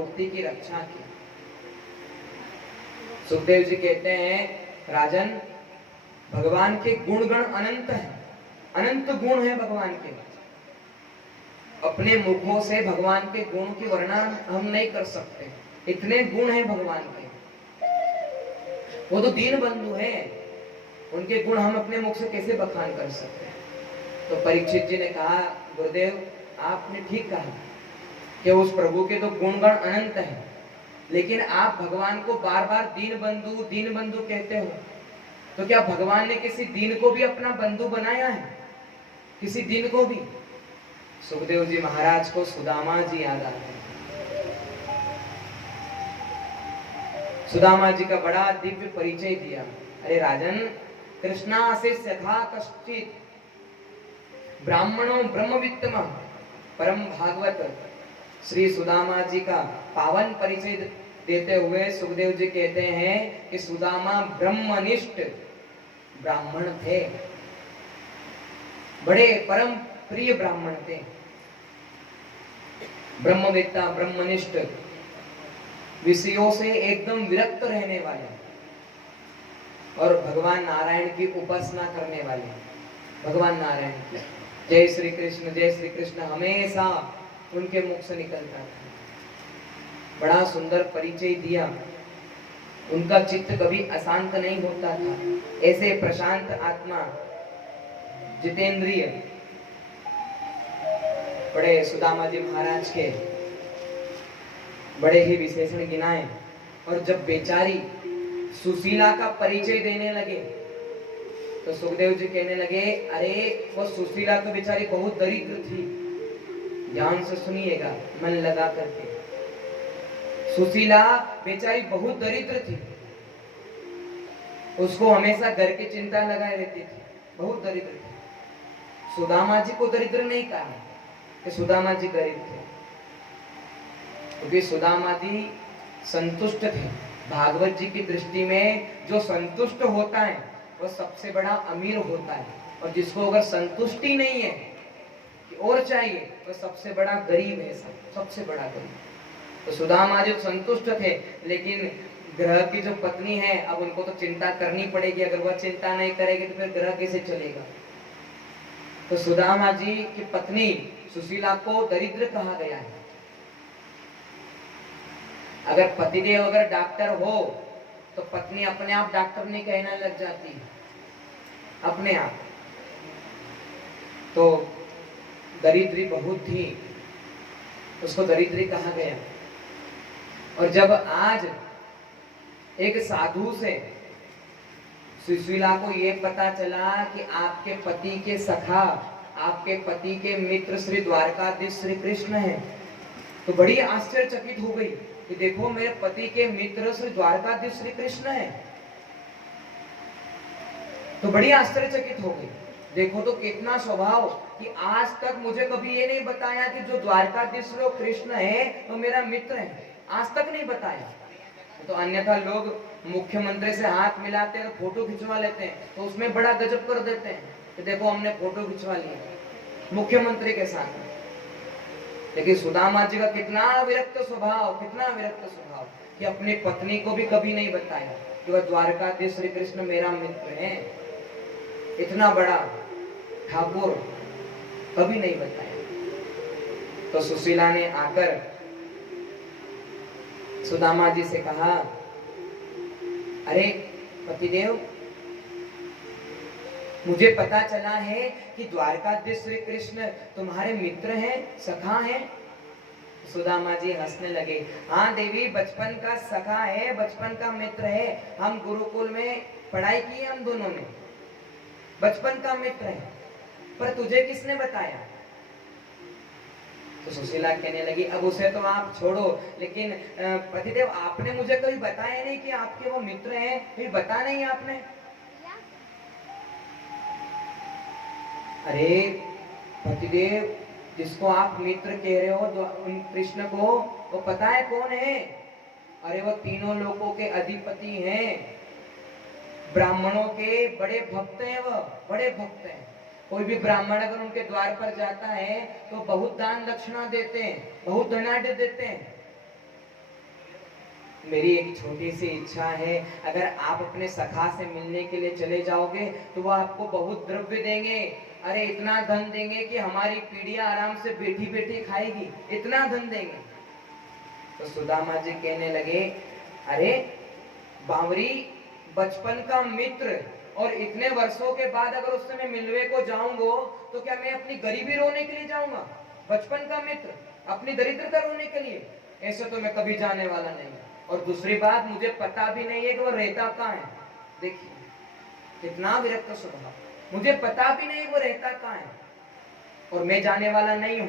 मूर्ति की रक्षा की। सुखदेव जी कहते हैं राजन, भगवान के गुणगण अनंत हैं, अनंत गुण है भगवान के। अपने मुखों से भगवान के गुण की वर्णन हम नहीं कर सकते, इतने गुण हैं भगवान के। वो तो दीन बंधु है, उनके गुण हम अपने मुख से कैसे बखान कर सकते हैं। तो परीक्षित जी ने कहा, गुरुदेव आपने ठीक कहा कि उस प्रभु के तो गुणगण अनंत हैं, लेकिन आप भगवान को बार बार दीन बंधु कहते हो, तो क्या भगवान ने किसी दीन को भी अपना बंधु बनाया है? किसी दीन को भी? सुखदेव जी महाराज को सुदामा जी याद आते हैं। सुदामा जी का बड़ा दिव्य परिचय दिया। अरे राजन, कृष्णा से सखा कश्चित ब्राह्मणों ब्रह्मवित्तम परम भागवत। श्री सुदामा जी का पावन परिचय देते हुए सुखदेव जी कहते हैं कि सुदामा ब्रह्मनिष्ठ ब्राह्मण थे, बड़े परम प्रिय ब्राह्मण थे, ब्रह्मवेत्ता, ब्रह्मनिष्ठ, विषयों से एकदम विरक्त रहने वाले और भगवान नारायण की उपासना करने वाले। भगवान नारायण की जय श्री कृष्ण हमेशा उनके मुख से निकलता था। बड़ा सुंदर परिचय दिया। उनका चित्त कभी अशांत नहीं होता था। ऐसे प्रशांत आत्मा, जितेंद्रिय, बड़े सुदामा जी महाराज के बड़े ही विशेषण गिनाए। और जब बेचारी सुशीला का परिचय देने लगे तो सुखदेव जी कहने लगे, अरे वो सुशीला तो बेचारी बहुत दरिद्र थी। ध्यान से सुनिएगा, मन लगा करके। सुशीला बेचारी बहुत दरिद्र थी, उसको हमेशा घर की चिंता लगाए रहती थी, बहुत दरिद्र थी। सुदामा जी को दरिद्र नहीं कहा कि सुदामा जी गरीब थे, क्योंकि सुदामा जी संतुष्ट थे। भागवत जी की दृष्टि में जो संतुष्ट होता है वह सबसे बड़ा अमीर होता है, और जिसको अगर संतुष्टि नहीं है कि और चाहिए, तो सबसे बड़ा गरीब है, सबसे बड़ा गरीब। तो सुदामा जी संतुष्ट थे, लेकिन ग्रह की जो पत्नी है, अब उनको तो चिंता करनी पड़ेगी। अगर वह चिंता नहीं करेगी तो फिर ग्रह कैसे चलेगा। तो सुदामा जी की पत्नी सुशीला को दरिद्र कहा गया है। अगर पतिदेव अगर डॉक्टर हो तो पत्नी अपने आप डॉक्टर नहीं कहने लग जाती है, अपने आप। तो दरिद्री बहुत थी, उसको दरिद्री कहा गया। और जब आज एक साधु से सुशीला को ये पता चला कि आपके पति के सखा, आपके पति के मित्र श्री द्वारकाधीश श्री कृष्ण हैं, तो बड़ी आश्चर्यचकित हो गई कि देखो मेरे पति के मित्र श्री द्वारकाधीश श्री कृष्ण हैं। तो बड़ी आश्चर्यचकित हो गई। देखो तो कितना स्वभाव कि आज तक मुझे कभी ये नहीं बताया कि जो द्वारकाधीश कृष्ण है वो मेरा मित्र है, आज तक नहीं बताया। तो अन्यथा लोग मुख्यमंत्री से हाथ मिलाते हैं तो फोटो खिंचवा लेते हैं, तो उसमें बड़ा गजब कर देते हैं कि देखो हमने फोटो खिंचवा लिया मुख्यमंत्री के साथ। लेकिन सुदामा जी का कितना विरक्त स्वभाव, कितना विरक्त स्वभाव कि अपनी पत्नी को भी कभी नहीं बताया कि वह द्वारकाधीश श्री कृष्ण मेरा मित्र है। इतना बड़ा ठाकुर कभी नहीं बताया। तो सुशीला ने आकर सुदामा जी से कहा, अरे पतिदेव, मुझे पता चला है कि द्वारकाधीश श्री कृष्ण तुम्हारे मित्र हैं, सखा हैं। सुदामा जी हंसने लगे। हाँ देवी, बचपन का सखा है, बचपन का मित्र है। हम गुरुकुल में पढ़ाई की हम दोनों ने, बचपन का मित्र है। पर तुझे किसने बताया? तो सुशीला कहने लगी, अब उसे तो आप छोड़ो, लेकिन पतिदेव आपने मुझे कभी बताया नहीं कि आपके वो मित्र हैं, फिर बता नहीं आपने। अरे पतिदेव, जिसको आप मित्र कह रहे हो उन कृष्ण को, वो पता है कौन है? अरे वो तीनों लोकों के अधिपति हैं, ब्राह्मणों के बड़े भक्त हैं, वो बड़े भक्त हैं। कोई भी ब्राह्मण अगर उनके द्वार पर जाता है तो बहुत दान दक्षिणा देते हैं, बहुत धनाढ़ देते हैं। मेरी एक छोटी सी इच्छा है, अगर आप अपने सखा से मिलने के लिए चले जाओगे तो वो आपको बहुत द्रव्य देंगे। अरे इतना धन देंगे कि हमारी पीढ़ियां आराम से बैठी बैठी खाएगी, इतना धन देंगे। तो सुदामा जी कहने लगे, अरे बावरी बचपन का मित्र, और इतने वर्षों के बाद अगर उससे मैं मिलने को जाऊंगा तो क्या मैं अपनी गरीबी रोने के लिए जाऊंगा? बचपन का मित्र अपनी दरिद्रता रोने के लिए? ऐसे तो मैं कभी जाने वाला नहीं। और दूसरी बात, मुझे पता भी नहीं है कि वो रहता कहाँ है। देखिए कितना विरक्त स्वभाव, मुझे पता भी नहीं वो रहता कहाँ है और मैं जाने वाला नहीं हूं।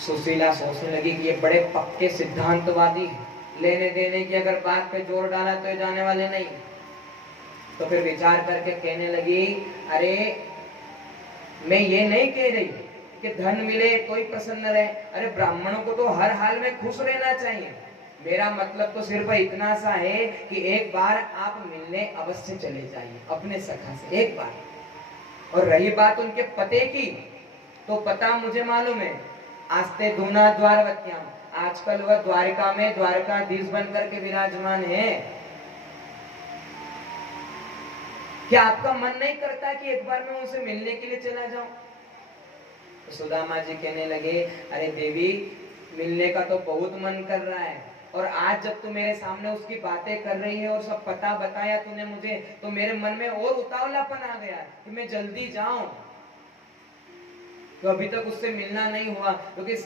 सुशीला सोचने लगी कि ये बड़े पक्के सिद्धांतवादी हैं, लेने देने की अगर बात पे जोर डाला तो ये जाने वाले नहीं। तो फिर विचार करके कहने लगी, अरे मैं ये नहीं कह रही कि धन मिले तो ही प्रसन्न रहे, अरे ब्राह्मणों को तो हर हाल में खुश रहना चाहिए। मेरा मतलब तो सिर्फ इतना सा है कि एक बार आप मिलने अवश्य चले जाइए अपने सखा से, एक बार। और रही बात उनके पते की, तो पता मुझे मालूम है, आस्ते दूना द्वारवत्याम, आजकल वह द्वारका में द्वारकाधीश बनकर के विराजमान है। क्या आपका मन नहीं करता कि एक बार मैं उनसे मिलने के लिए चला जाऊं? तो सुदामा जी कहने लगे, अरे देवी मिलने का तो बहुत मन कर रहा है, और आज जब तू मेरे सामने उसकी बातें कर रही है और सब पता बताया तूने मुझे, तो मेरे मन में और उतावलापन आ गया कि मैं जल्दी जाऊं। तो अभी तक उससे मिलना नहीं हुआ, क्योंकि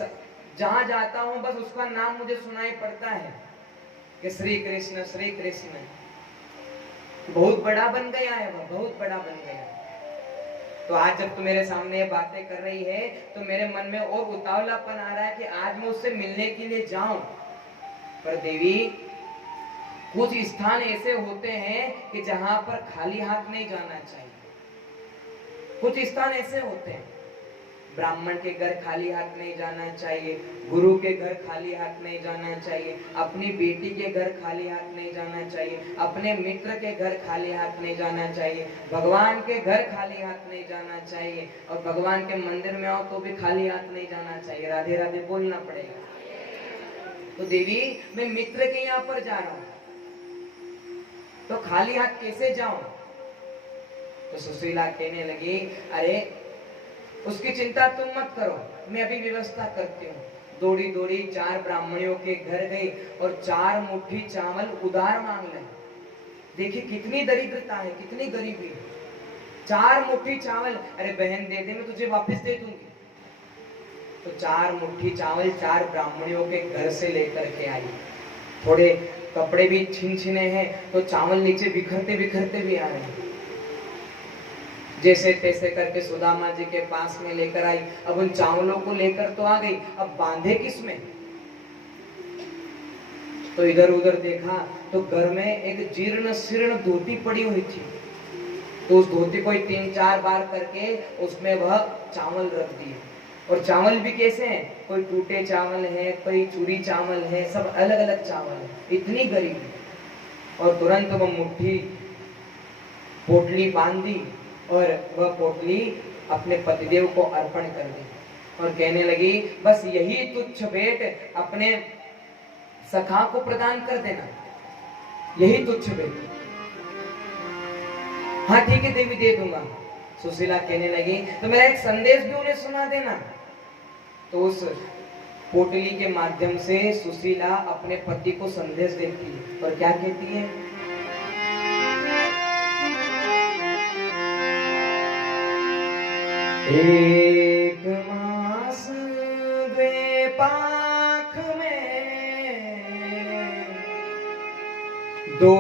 जहां जाता हूं बस उसका नाम मुझे सुनाई पड़ता है कि श्री कृष्ण श्री कृष्ण। बहुत बड़ा बन गया है वह, बहुत बड़ा बन गया है। तो आज जब तू मेरे सामने ये बातें कर रही है तो मेरे मन में और उतावलापन आ रहा है कि आज मैं उससे मिलने के लिए जाऊं। पर देवी कुछ स्थान ऐसे होते हैं कि जहां पर खाली हाथ नहीं जाना चाहिए। कुछ स्थान ऐसे होते हैं, ब्राह्मण के घर खाली हाथ नहीं जाना चाहिए, गुरु के घर खाली हाथ नहीं जाना चाहिए, अपनी बेटी के घर खाली हाथ नहीं जाना चाहिए, अपने मित्र के घर खाली हाथ नहीं जाना चाहिए, भगवान के घर खाली हाथ नहीं जाना चाहिए, और भगवान के मंदिर में आओ तो भी खाली हाथ नहीं जाना चाहिए, राधे राधे बोलना पड़ेगा। तो देवी मैं मित्र के यहाँ पर जा रहा हूं, तो खाली हाथ कैसे जाऊं? तो सुशीला कहने लगी, अरे उसकी चिंता तुम मत करो, मैं अभी व्यवस्था करती हूँ। दौड़ी दौड़ी 4 ब्राह्मणियों के घर गई और 4 मुट्ठी चावल उधार मांग ले। देखिए कितनी दरिद्रता है, कितनी गरीबी है। 4 मुट्ठी चावल, अरे बहन दे दे, मैं तुझे वापस दे दूंगी। तो 4 मुट्ठी चावल 4 ब्राह्मणियों के घर से लेकर के आई। थोड़े कपड़े भी छिन छिने हैं, तो चावल नीचे बिखरते बिखरते भी आ रहे हैं। जैसे तैसे करके सुदामा जी के पास में लेकर आई। अब उन चावलों को लेकर तो आ गई, अब बांधे किसमें? तो इधर उधर देखा तो घर में एक जीर्ण शीर्ण धोती पड़ी हुई थी। तो उस धोती को 3-4 बार करके उसमें वह चावल रख दिए। और चावल भी कैसे हैं, कोई टूटे चावल है, कोई चूरी चावल है, सब अलग अलग चावल है, इतनी गरीबी। और तुरंत वह मुट्ठी पोटली बांध दी और वह पोटली अपने पतिदेव को अर्पण कर दी और कहने लगी, बस यही तुच्छ भेंट अपने सखा को प्रदान कर देना, यही तुच्छ भेंट। हाँ ठीक है देवी, दे दूंगा। सुशीला कहने लगी, तो मेरा एक संदेश भी उन्हें सुना देना। तो उस पोटली के माध्यम से सुशीला अपने पति को संदेश देती है और क्या कहती है, एक मास द्वे पाख में दो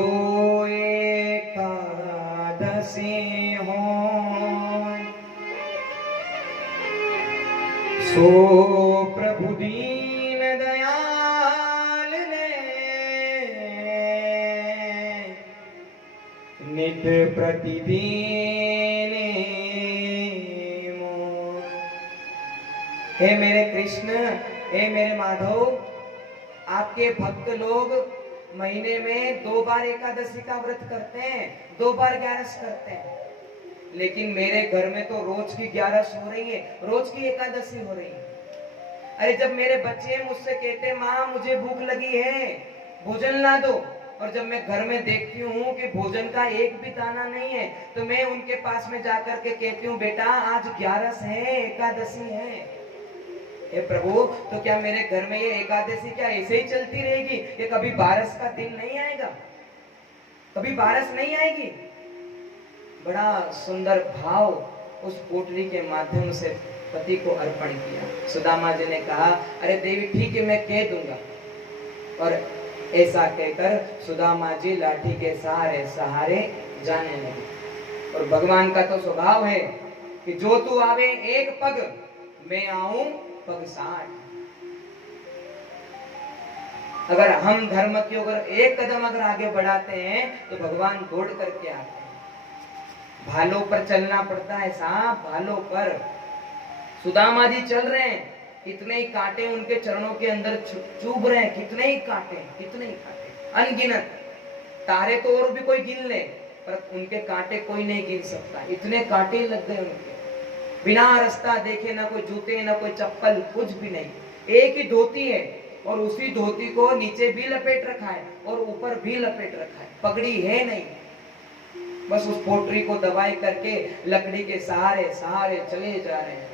एकादशी हो, सो प्रभु दीन दयाल ने नित प्रतिदिन। हे मेरे कृष्ण, हे मेरे माधव, आपके भक्त लोग महीने में 2 बार एकादशी का व्रत करते हैं, 2 बार 11 करते हैं, लेकिन मेरे घर में तो रोज की 11 हो रही है, रोज की एकादशी हो रही है। अरे जब मेरे बच्चे मुझसे कहते माँ मुझे भूख लगी है, भोजन ला दो, और जब मैं घर में देखती हूँ कि भोजन का एक भी दाना नहीं है, तो मैं उनके पास में जाकर के कहती हूँ बेटा आज 11 है, एकादशी है। हे प्रभु, तो क्या मेरे घर में ये एकादशी क्या ऐसे ही चलती रहेगी? ये कभी बारिश का दिन नहीं आएगा? कभी बारिश नहीं आएगी? बड़ा सुंदर भाव उस पोटली के माध्यम से पति को अर्पण किया। सुदामा जी ने कहा अरे देवी ठीक है मैं कह दूंगा, और ऐसा कहकर सुदामा जी लाठी के सहारे सहारे जाने लगे। और भगवान का तो स्वभाव है कि जो तू आवे एक पग, मैं आऊं पग 60। अगर हम धर्म की अगर एक कदम अगर आगे बढ़ाते हैं तो भगवान दौड़ करके आते हैं। भालों पर चलना पड़ता है साहब, भालों पर। सुदामा जी चल रहे हैं, कितने ही कांटे उनके चरणों के अंदर चुभ रहे हैं, कितने ही कांटे, कितने ही कांटे, अनगिनत। तारे तो और भी कोई गिन ले, पर उनके कांटे कोई नहीं गिन सकता, इतने कांटे लग गए उनके। बिना रास्ता देखे, ना कोई जूते ना कोई चप्पल, कुछ भी नहीं। एक ही धोती है और उसी धोती को नीचे भी लपेट रखा है और ऊपर भी लपेट रखा है, पगड़ी है नहीं। बस उस पोटरी को दबाई करके लकड़ी के सहारे सहारे चले जा रहे हैं।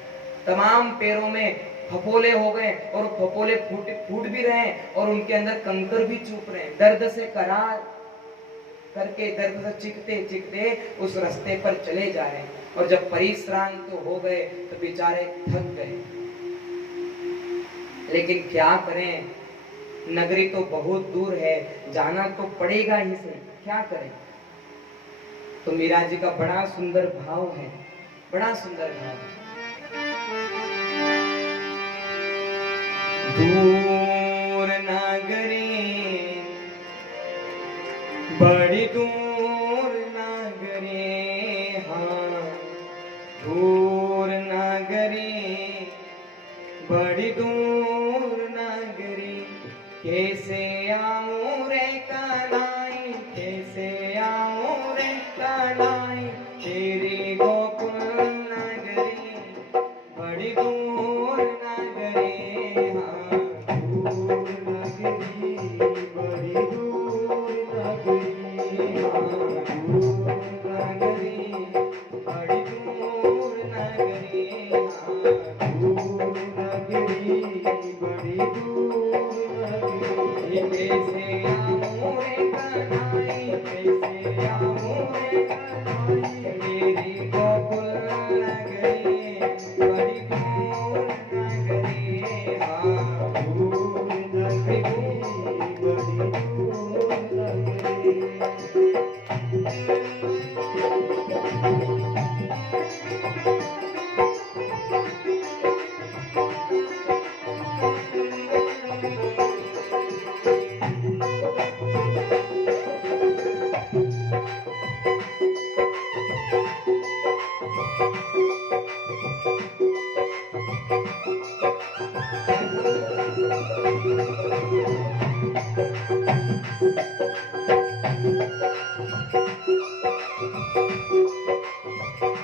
तमाम पैरों में फपोले हो गए और फपोले फूट भी रहे हैं और उनके अंदर कंकर भी चुप रहे हैं। दर्द से करार करके, दर्द से चिकते चिकते उस रास्ते पर चले जा रहे हैं। और जब परिश्रांत तो हो गए तो बेचारे थक गए, लेकिन क्या करें, नगरी तो बहुत दूर है, जाना तो पड़ेगा ही सही, क्या करें। तो मीरा जी का बड़ा सुंदर भाव है, बड़ा सुंदर भाव है। दूर नगरी, बड़ी दूर नगरी, हाँ दूर नगरी, बड़ी दूर नगरी, कैसे आऊं रे कलाई, कैसे आऊं रे कलाई, तेरी गोकुल नगरी, बड़ी दूर नगरी, हाँ दूर नगरी, बड़ी दूर नगरी, हाँ दूर नगरी, बड़ी दूर नगरी, हाँ दूर नगरी, बड़ी दूर नगरी, कैसे आऊं रे कन्हई, कैसे आऊं रे कन्हई, मेरी गोकुल नगरी, बड़ी दूर नगरी, हाँ दूर नगरी, बड़ी दूर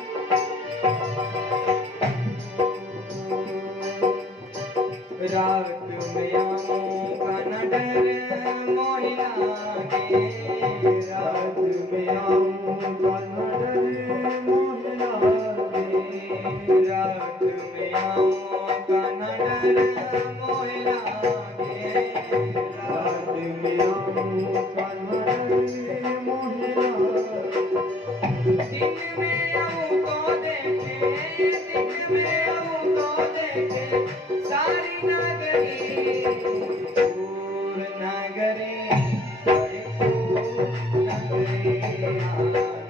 नगरी। रात में आऊं का न डर मोहि लागे, रात में आऊं का न डर मोहि लागे, रात में आऊं का न डर मोहि लागे, रात में आऊं का न डर मोहि लागे, दिन में आऊं तो देखे, दिन में आऊं तो देखे सारी नगरी, दूर नगरी, बड़ी दूर नगरी,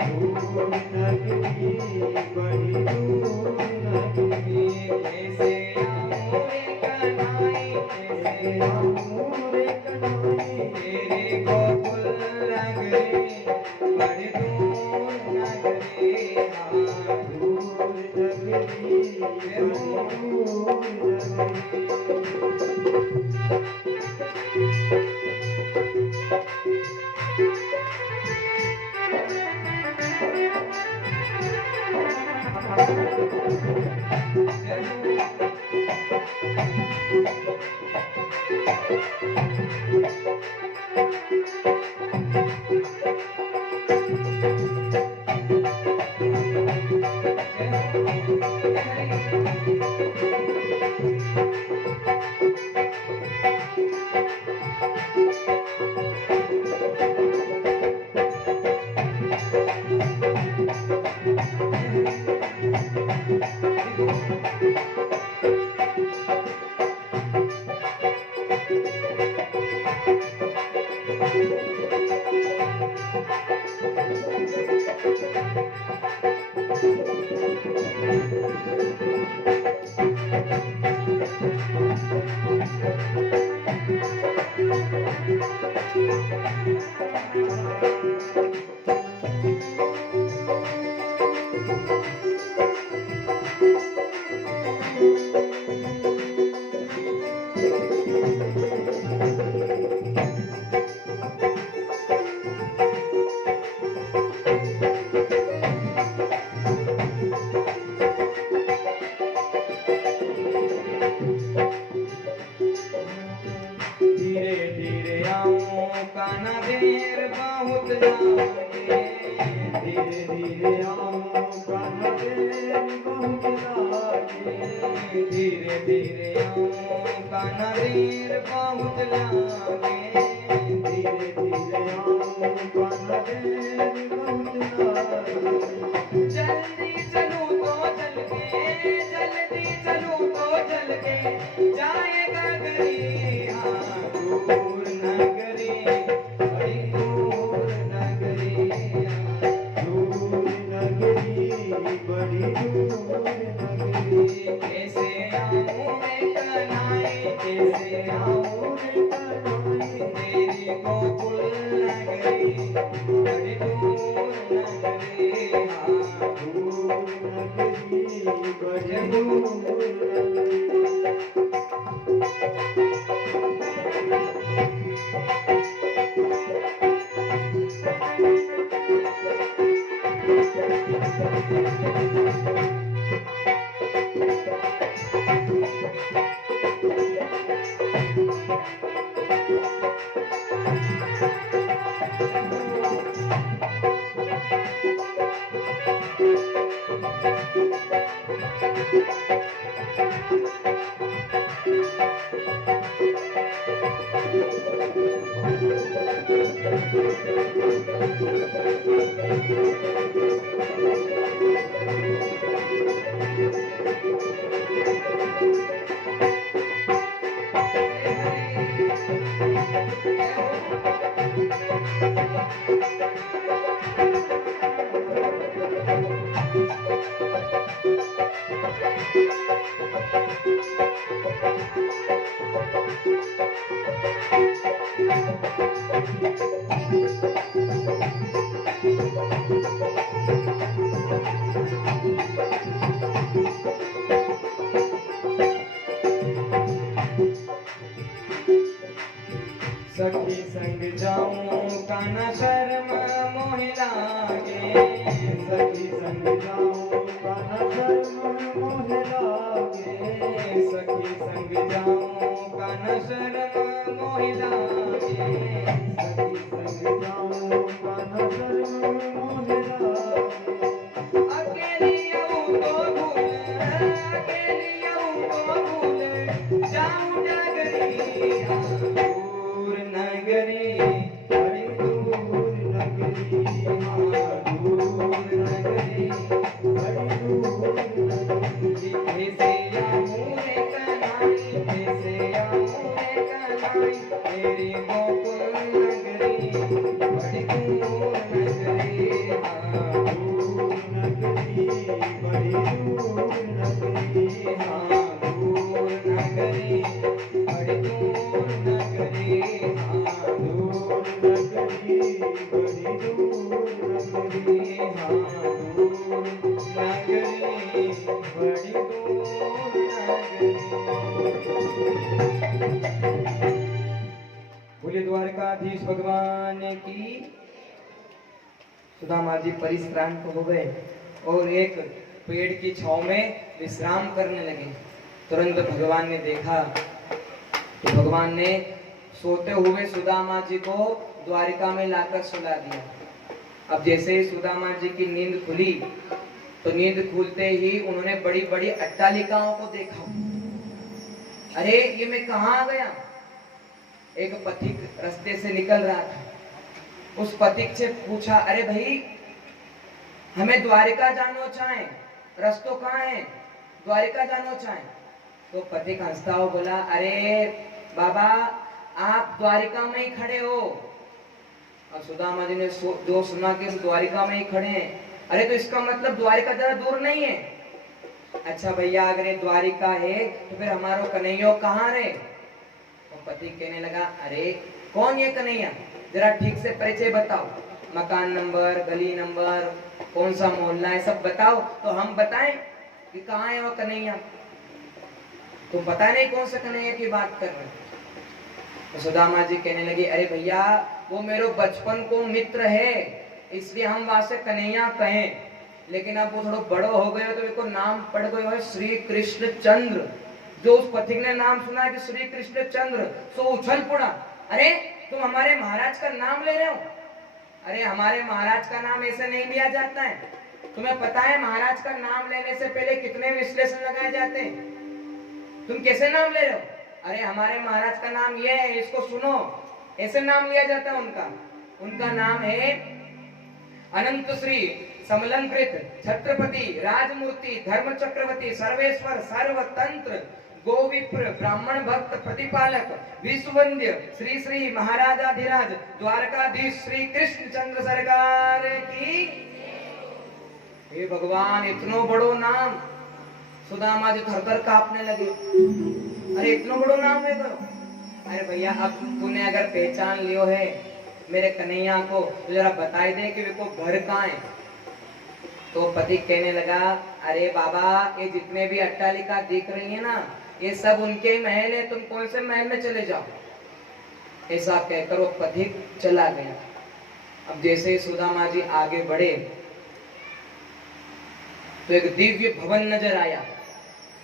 दूर नगरी, बड़ी दूर नगरी, कैसे आऊं रे कन्हई, कैसे आऊं रे कन्हई, तेरे गोकुल सखी संग जाऊं काना शर्म मोहि लागे, सखी संग जाऊं कान्हा शर्म मोहि लागे, सखी संग जाऊं काना शर्म मोहि लागे, सखी संग जाऊं कान्हा शर्म मोहि लागे। अकेली आऊं तो भूल, अकेली आऊं तो भूल जाऊं डगरी दूर नगरी, बड़ी दूर नगरी, दूर नगरी, बड़ी दूर नगरी। कैसे आऊं रे कन्हई, कैसे आऊं रे कन्हई तेरी गोकुल नगरी, बड़ी दूर नगरी, दूर नगरी, बड़ी दूर नगरी। दूर नगरी, बड़ी दूर नगरी, दूर नगरी, बड़ी दूर नगरी। दूर नगरी, बड़ी दूर नगरी। बोले द्वारकाधीश भगवान की। सुदामा जी परिश्रांत हो गए और एक पेड़ की छांव में विश्राम करने लगे। तुरंत भगवान ने देखा तो भगवान ने सोते हुए सुदामा जी को द्वारिका में लाकर सुला दिया। अब जैसे ही सुदामा जी की नींद खुली तो नींद खुलते ही उन्होंने बड़ी बड़ी अट्टालिकाओं को देखा। अरे ये मैं कहाँ आ गया। एक पथिक रास्ते से निकल रहा था। उस पथिक से पूछा, अरे भाई हमें द्वारिका जानो चाहे, रास्तों कहाँ है, द्वारिका जानो चाहे। तो पथिक हंसता हुआ बोला, अरे बाबा आप द्वारिका में ही खड़े हो। और सुदामा जी ने जो सुना कि हम द्वारिका में ही खड़े हैं, अरे तो इसका मतलब द्वारिका जरा दूर नहीं है। अच्छा भैया अगर ये द्वारिका है तो फिर हमारो कन्हैया कहाँ रहे। तो पति कहने लगा, अरे कौन ये कन्हैया, जरा ठीक से परिचय बताओ, मकान नंबर, गली नंबर, कौन सा मोहल्ला है, सब बताओ तो हम बताएं कि कहाँ है वो कन्हैया। तुम पता नहीं कौन सा कन्हैया की बात कर रहे। तो सुदामा जी कहने लगे, अरे भैया वो मेरे बचपन को मित्र है, इसलिए हम वहां से कन्हैया कहें, लेकिन अब वो थोड़ा बड़ो हो गए तो मेरे को नाम पड़ गए है श्री कृष्ण चंद्र। जो उस पथिक ने नाम सुना है कि श्री कृष्ण चंद्र, सो उछल पड़ा, अरे तुम हमारे महाराज का नाम ले रहे हो। अरे हमारे महाराज का नाम ऐसे नहीं लिया जाता है। तुम्हें पता है महाराज का नाम लेने से पहले कितने विश्लेषण लगाए जाते हैं। तुम कैसे नाम ले रहे हो। अरे हमारे महाराज का नाम ये है, इसको सुनो, ऐसे नाम लिया जाता है उनका। उनका नाम है अनंत श्री समलंकृत छत्रपति राजमूर्ति धर्म चक्रवर्ती सर्वेश्वर सर्वतंत्र गोविप्र ब्राह्मण भक्त प्रतिपालक विश्ववंद्य श्री श्री महाराजाधिराज द्वारकाधीश श्री कृष्ण चंद्र सरकार की। हे भगवान इतनो बड़ो नाम। सुदामा जी थरथर कांपने लगे, अरे इतना बड़ो नाम है करो। अरे भैया अब तूने अगर पहचान लियो है मेरे कन्हैया को तो जरा बताई दे कि मेरे को घर कहाँ है। तो पति कहने लगा, अरे बाबा ये जितने भी अट्टालिका दिख रही है ना, ये सब उनके महल है, तुम कौन से महल में चले जाओ। ऐसा कहकर वो पथिक चला गया। अब जैसे सुदामा जी आगे बढ़े तो एक दिव्य भवन नजर आया।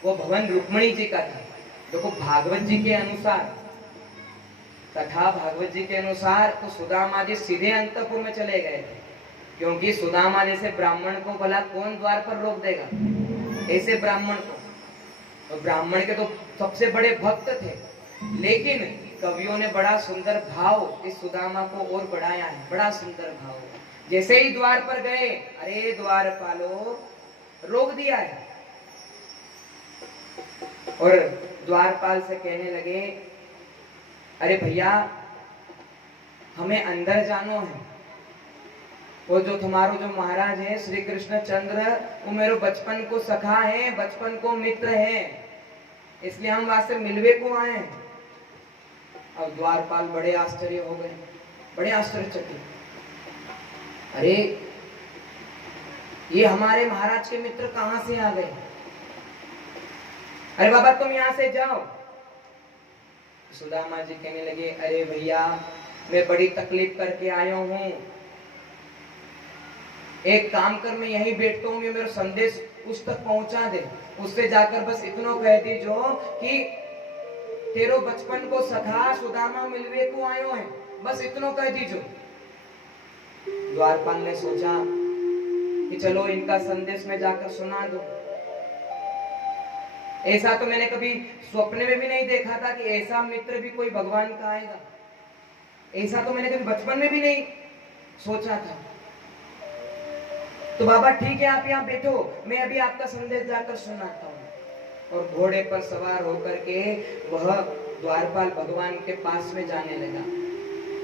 वो भवन रुक्मिणी जी का था। देखो भागवत जी के अनुसार, कथा भागवत जी के अनुसार तो सुदामा जी सीधे अंतपुर में चले गए थे, क्योंकि सुदामा जैसे ब्राह्मण को भला कौन द्वार पर रोक देगा, ऐसे ब्राह्मण को। तो ब्राह्मण के तो सबसे बड़े भक्त थे, लेकिन कवियों ने बड़ा सुंदर भाव इस सुदामा को और बढ़ाया है, बड़ा सुंदर भाव। जैसे ही द्वार पर गए, अरे द्वारपालो रोक दिया है। और द्वारपाल से कहने लगे, अरे भैया हमें अंदर जानो है। वो जो तुम्हारो जो महाराज है श्री कृष्ण चंद्र, वो मेरे बचपन को सखा है, बचपन को मित्र है, इसलिए हम वहां से मिलवे को आए हैं। अब द्वारपाल बड़े आश्चर्य हो गए, बड़े आश्चर्यचकित। अरे ये हमारे महाराज के मित्र कहां से आ गए। अरे बाबा तुम यहां से जाओ। सुदामा जी कहने लगे, अरे भैया मैं बड़ी तकलीफ करके आया हूं, एक काम कर मैं यहीं बैठता हूँ, मेरा संदेश उस तक पहुंचा दे, उससे जाकर बस इतना कह दीजो कि तेरो बचपन को सखा सुदामा मिलवे को आयो है, बस इतना कह दीजो। द्वारपाल ने सोचा कि चलो इनका संदेश में जाकर सुना दो। ऐसा तो मैंने कभी स्वप्न में भी नहीं देखा था कि ऐसा मित्र भी कोई भगवान का आएगा। ऐसा तो मैंने कभी बचपन में भी नहीं सोचा था। तो बाबा ठीक है आप यहाँ बैठो, मैं अभी आपका संदेश जाकर सुनाता हूँ। और घोड़े पर सवार होकर के वह द्वारपाल भगवान के पास में जाने लगा।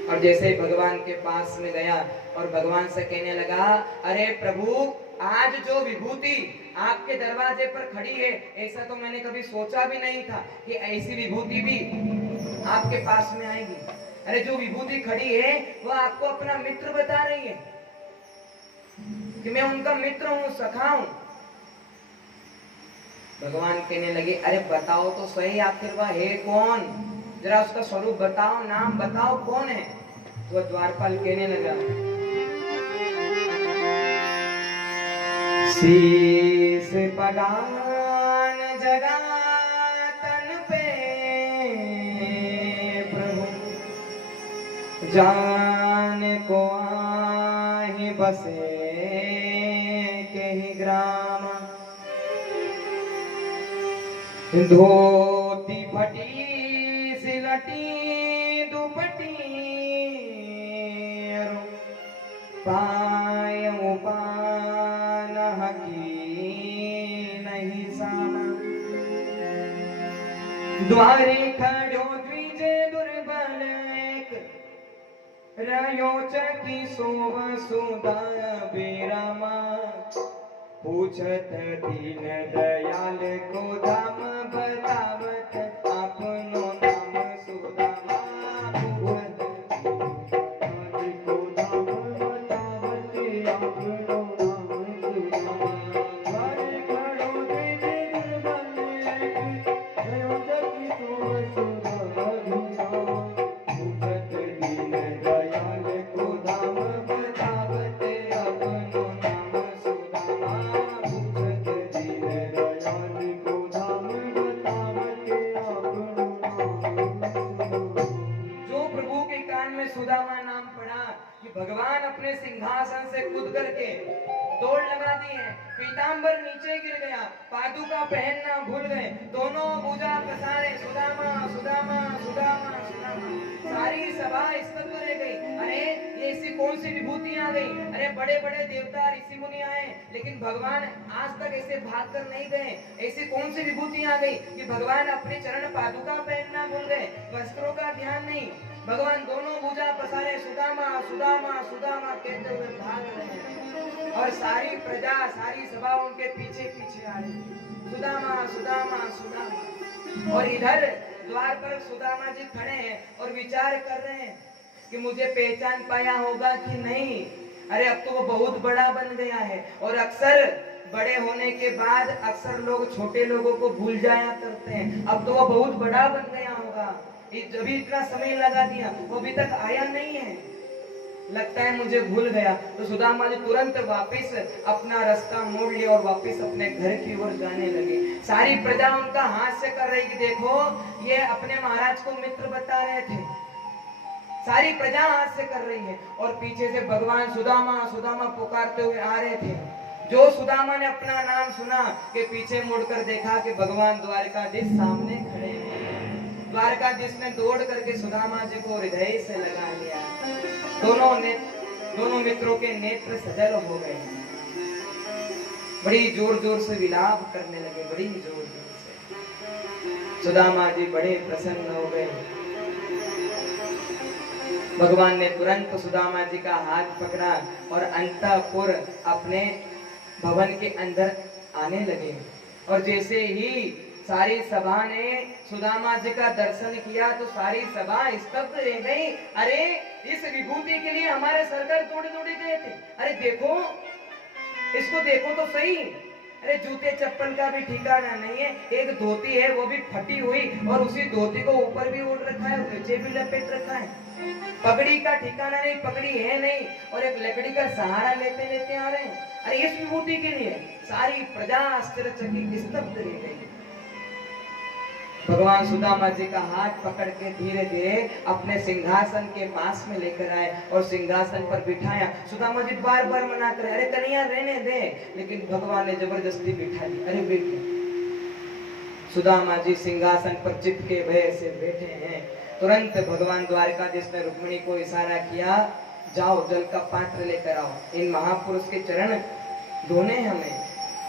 और जैसे ही भगवान के पास में गया और भगवान से कहने लगा, अरे प्रभु आज जो विभूति आपके दरवाजे पर खड़ी है, ऐसा तो मैंने कभी सोचा भी नहीं था कि ऐसी विभूति भी आपके पास में आएगी। अरे जो विभूति खड़ी है वह आपको अपना मित्र बता रही है कि मैं उनका मित्र हूँ, सखा हूँ। भगवान कहने लगे, अरे बताओ तो सही आखिर वह है कौन, जरा उसका स्वरूप बताओ, नाम बताओ कौन है। तो द्वारपाल कहने लगा, शीस पगान जगा तन पे प्रभु जान को आहि बसे के ही ग्राम धोती फटी सिलटी दुपटी पाय उपान हकी नहीं सामा द्वारे खड़ो द्विजे दुर्बल एक रयो चकी सोव सुदा बेरामा पूछत दीन दयाल को धाम बतावत आपनो नाम सुदामा पूछत दीन को धाम बतावत आपनो नाम सुदामा द्वारे खड़ो द्विजे दुर्बल एक रयो चकी सोव सुदा बेरामा पूछत दीन दयाल को धाम बतावत आपनो नाम सुदामा पूछत दीन दयाल को धाम बतावत आपनो नाम। जो प्रभु के कान में सुदामा नाम पड़ा कि भगवान अपने सिंहासन से कूद करके दौड़ लगा दी है, पीतांबर नीचे गिर गया, पादुका पहनना भूल गए, दोनों भुजा पसारे सुदामा सुदामा सुदामा सुदामा। सारी सभा स्तब्ध रह गई। अरे ये ऐसी कौन सी विभूति आ गई? अरे बड़े बड़े देवता ऋषि मुनि आए, लेकिन भगवान आज तक ऐसे भाग कर नहीं गए। ऐसी कौन सी विभूति आ गई कि भगवान अपने चरण पादुका पहनना भूल गए, वस्त्रों का ध्यान नहीं। भगवान दोनों भुजा पसारे सुदामा सुदामा सुदामा कहते हुए भाग रहे हैं और सारी प्रजा सारी सभा उनके पीछे पीछे आ रही। सुदामा सुदामा सुदामा। और इधर द्वार पर सुदामा जी खड़े हैं और विचार कर रहे हैं कि मुझे पहचान पाया होगा कि नहीं। अरे अब तो वो बहुत बड़ा बन गया है और अक्सर बड़े होने के बाद अक्सर लोग छोटे लोगों को भूल जाया करते हैं। अब तो वो बहुत बड़ा बन गया होगा, अभी इतना समय लगा दिया, वो अभी तक आया नहीं है, लगता है मुझे भूल गया। तो सुदामा जी तुरंत वापस अपना रास्ता मोड़ लिया और वापस अपने घर की ओर जाने लगे। सारी प्रजा उनका हास्य कर रही कि देखो ये अपने महाराज को मित्र बता रहे थे। सारी प्रजा हास्य कर रही है और पीछे से भगवान सुदामा सुदामा पुकारते हुए आ रहे थे। जो सुदामा ने अपना नाम सुना कि पीछे मुड़कर देखा कि भगवान द्वारकाधीश सामने खड़े हैं। द्वारकाधीश ने दौड़ करके सुदामा जी को हृदय से लगा लिया। दोनों मित्रों के नेत्र सजल हो गए, बड़ी जोर जोर से विलाप करने लगे, बड़ी जोर जोर से। सुदामा जी बड़े प्रसन्न हो गए। भगवान ने तुरंत सुदामा जी का हाथ पकड़ा और अंतःपुर अपने भवन के अंदर आने लगे। और जैसे ही सारी सभा ने सुदामा जी का दर्शन किया तो सारी सभा स्तब्ध रह गई। अरे इस विभूति के लिए हमारे सरकार तोड़े तोड़े गए थे। अरे देखो इसको देखो तो सही। अरे जूते चप्पल का भी ठिकाना नहीं है, एक धोती है वो भी फटी हुई और उसी धोती को ऊपर भी ओढ़ रखा है, नीचे भी लपेट रखा है। पगड़ी का ठिकाना नहीं, पगड़ी है नहीं और एक लकड़ी का सहारा लेते लेते आ रहे हैं। अरे इस विभूति के लिए सारी प्रजा आश्चर्यचकित स्तब्ध रह गई। भगवान सुदामा जी का हाथ पकड़ के धीरे धीरे अपने सिंहासन के पास में लेकर आए और सिंहासन पर बिठाया। सुदामा जी बार बार मना करे, अरे कन्हैया रहने दे, लेकिन भगवान ने जबरदस्ती बिठा दी। अरे बैठे। सुदामा जी सिंहासन पर चिपके भय से बैठे हैं। तुरंत भगवान द्वारकाधीश ने रुक्मिणी को इशारा किया, जाओ जल का पात्र लेकर आओ, इन महापुरुष के चरण धोने हमें।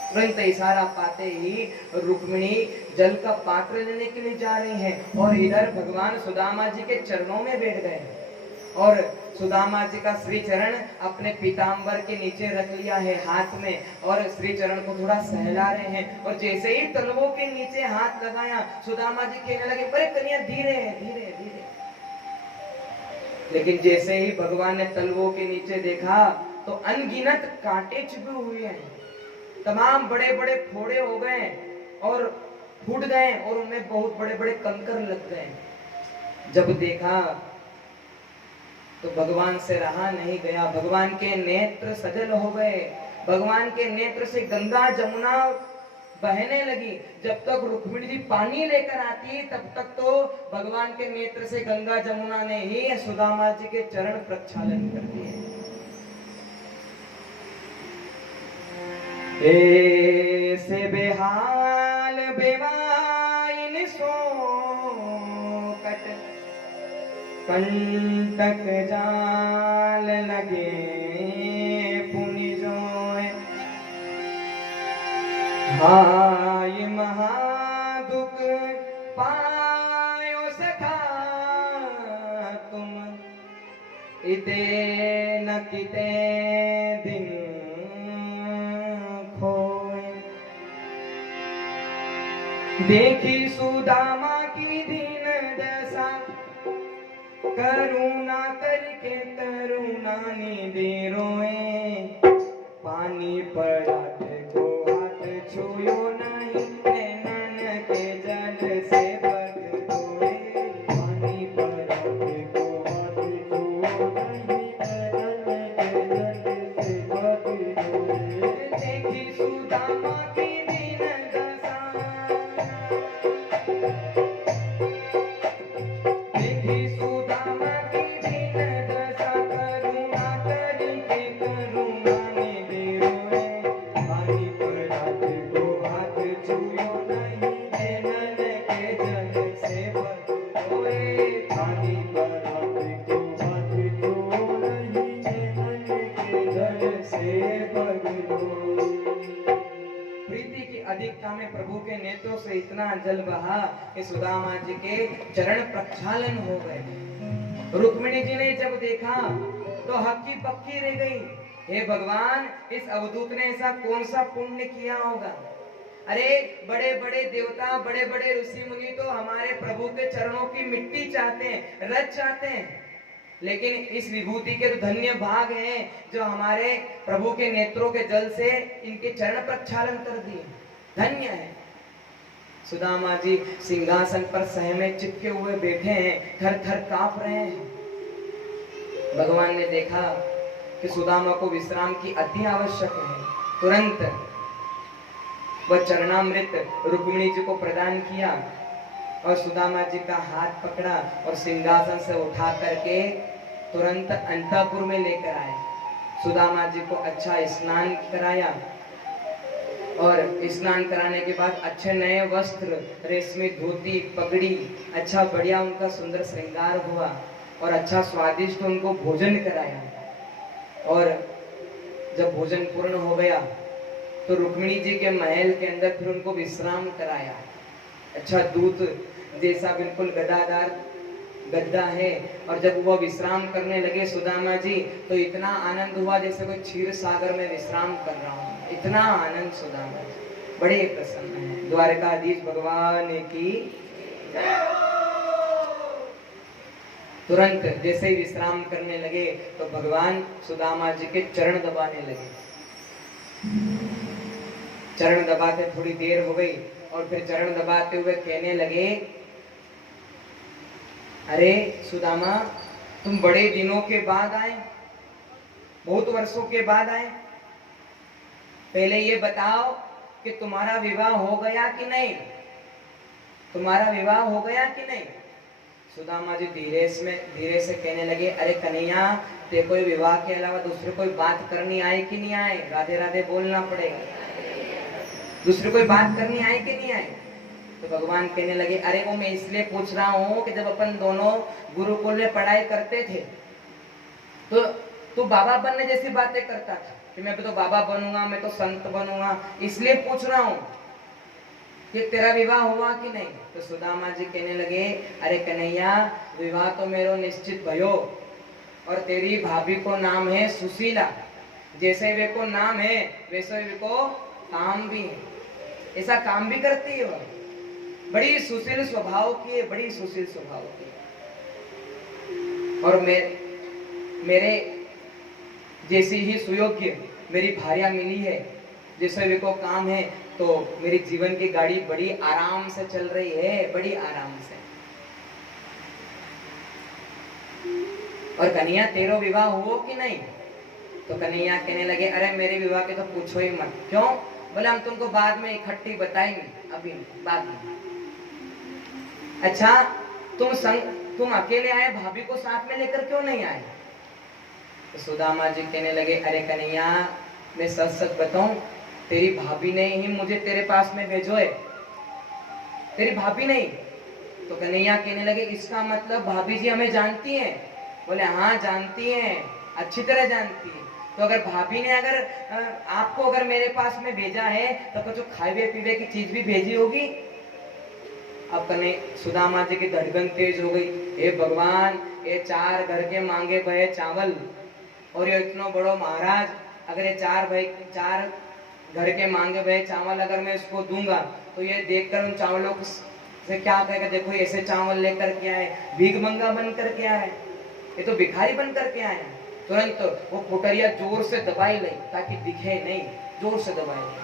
तुरंत इशारा पाते ही रुक्मिणी जल का पात्र लेने के लिए जा रही हैं और इधर भगवान सुदामा जी के चरणों में बैठ गए और सुदामा जी का श्री चरण अपने पीतांबर के नीचे रख लिया है हाथ में और श्री चरण को थोड़ा सहला रहे हैं। और जैसे ही तलवों के नीचे हाथ लगाया सुदामा जी कहने लगे, अरे कन्हैया धीरे धीरे धीरे। लेकिन जैसे ही भगवान ने तलवों के नीचे देखा तो अनगिनत कांटे चुभे हुए हैं, तमाम बड़े बड़े फोड़े हो गए और फूट गए और उनमें बहुत बड़े बड़े कंकर लग गए। जब देखा तो भगवान से रहा नहीं गया, भगवान के नेत्र सजल हो गए। भगवान के नेत्र से गंगा जमुना बहने लगी। जब तक रुक्मिणी जी पानी लेकर आती तब तक तो भगवान के नेत्र से गंगा जमुना ने ही सुदामा जी के चरण प्रक्षालन कर दिए। ऐसे बेहाल बेवाइन सोकट कंटक जाल लगे पुनि जोय। हाय महादुख पायो सखा तुम इते न किते दिन खोए। देखी सुदामा की दीन दशा करुणा करके करुणा निधि रोए। पानी पड़ा को हाथ छुयो नहीं नैनन के जल से बग धोए। पानी पड़ा को हाथ छुयो नहीं नैनन के जल से बग धोए। देखी सुदामा की दीन दशा अधिकता में प्रभु के नेत्रों से इतना जल बहा कि सुदामा जी के चरण प्रक्षालन हो गए। रुक्मिणी जी ने जब देखा तो हक्की पक्की रह गई। हे भगवान, इस अवधूत ने ऐसा कौन सा पुण्य किया होगा? अरे बड़े बड़े देवता, बड़े बड़े ऋषि मुनि तो हमारे प्रभु के चरणों की मिट्टी चाहते हैं, रज चाहते हैं, लेकिन इस विभूति के तो धन्य भाग हैं जो हमारे प्रभु के नेत्रों के जल से इनके चरण प्रक्षालन कर दिए। धन्य है। सुदामा जी सिंहासन पर सहमे चिपके हुए बैठे हैं, थर थर कांप रहे हैं। भगवान ने देखा कि सुदामा को विश्राम की अति आवश्यक है। तुरंत वह चरणामृत रुक्मिणी जी को प्रदान किया और सुदामा जी का हाथ पकड़ा और सिंहासन से उठा करके तुरंत अंतःपुर में लेकर आए। सुदामा जी को अच्छा स्नान कराया और स्नान कराने के बाद अच्छे नए वस्त्र, रेशमी धोती, पगड़ी, अच्छा बढ़िया उनका सुंदर श्रृंगार हुआ और अच्छा स्वादिष्ट उनको भोजन कराया। और जब भोजन पूर्ण हो गया तो रुक्मिणी जी के महल के अंदर फिर उनको विश्राम कराया। अच्छा दूत जैसा बिल्कुल गदादार गद्दा है, और जब वो विश्राम करने लगे सुदामा जी तो इतना आनंद हुआ जैसे कोई क्षीर सागर में विश्राम कर रहा हूँ। इतना आनंद सुदामा जी बड़े प्रसन्न है। द्वारकाधीश भगवान की। तुरंत जैसे ही विश्राम करने लगे तो भगवान सुदामा जी के चरण दबाने लगे। चरण दबाते थोड़ी देर हो गई और फिर चरण दबाते हुए कहने लगे, अरे सुदामा, तुम बड़े दिनों के बाद आए, बहुत वर्षों के बाद आए। पहले ये बताओ कि तुम्हारा विवाह हो गया कि नहीं? तुम्हारा विवाह हो गया कि नहीं? सुदामा जी धीरे से कहने लगे, अरे कन्हैया, ते कोई विवाह के अलावा दूसरे कोई बात करनी आए कि नहीं आए? राधे राधे बोलना पड़ेगा। दूसरी कोई बात करनी आए कि नहीं आए? तो भगवान कहने लगे, अरे वो मैं इसलिए पूछ रहा हूँ कि जब अपन दोनों गुरुकुल में पढ़ाई करते थे तो तू बाबा बनने जैसी बातें करता था कि मैं तो बाबा बनूंगा, मैं तो संत बनूंगा। इसलिए पूछ रहा हूँ कि तेरा विवाह हुआ कि नहीं? तो सुदामा जी कहने लगे, अरे कन्हैया, विवाह तो मेरो निश्चित भयो और तेरी भाभी को नाम है सुशीला। जैसे वे को नाम है वैसे वे को काम भी है, ऐसा काम भी करती है। वह बड़ी सुशील स्वभाव की है, बड़ी सुशील स्वभाव की है। और मेरे जैसी ही सुयोग्य मेरी भार्या मिली है, जैसे वे को काम है, तो मेरी जीवन की गाड़ी बड़ी आराम से चल रही है, बड़ी आराम से। और कन्हैया, तेरो विवाह हो कि नहीं? तो कन्हैया कहने लगे अरे मेरे विवाह के तो पूछो ही मत। क्यों? बोले हम तुमको बाद में इकट्ठी बताएंगे, अभी बाद में। अच्छा तुम अकेले आए, भाभी को साथ में लेकर क्यों नहीं आए? तो सुदामा जी कहने लगे अरे कन्हैया मैं सच सच बताऊं, तेरी भाभी ने ही मुझे तेरे पास में भेजो है, तेरी भाभी नहीं। तो कन्हैया कहने लगे इसका मतलब भाभी जी हमें जानती हैं? बोले हाँ जानती हैं, अच्छी तरह जानती है। तो अगर भाभी ने आपको अगर मेरे पास में भेजा है तो कुछ खाए पीवे की चीज भी भेजी होगी। अब कने सुदामा जी की धड़कन तेज हो गई, हे भगवान ये 4 घर के मांगे भये चावल और ये इतना बड़ो महाराज, अगर ये 4 घर के मांगे भये चावल अगर मैं इसको दूंगा तो ये देखकर उन चावलों से क्या कहेगा, देखो ऐसे चावल लेकर के आए, भीख मंगा बन करके आए, ये तो भिखारी बन करके आए। तुरंत वो पुटरिया जोर से दबाई ली ताकि दिखे नहीं, जोर से दबाई ली।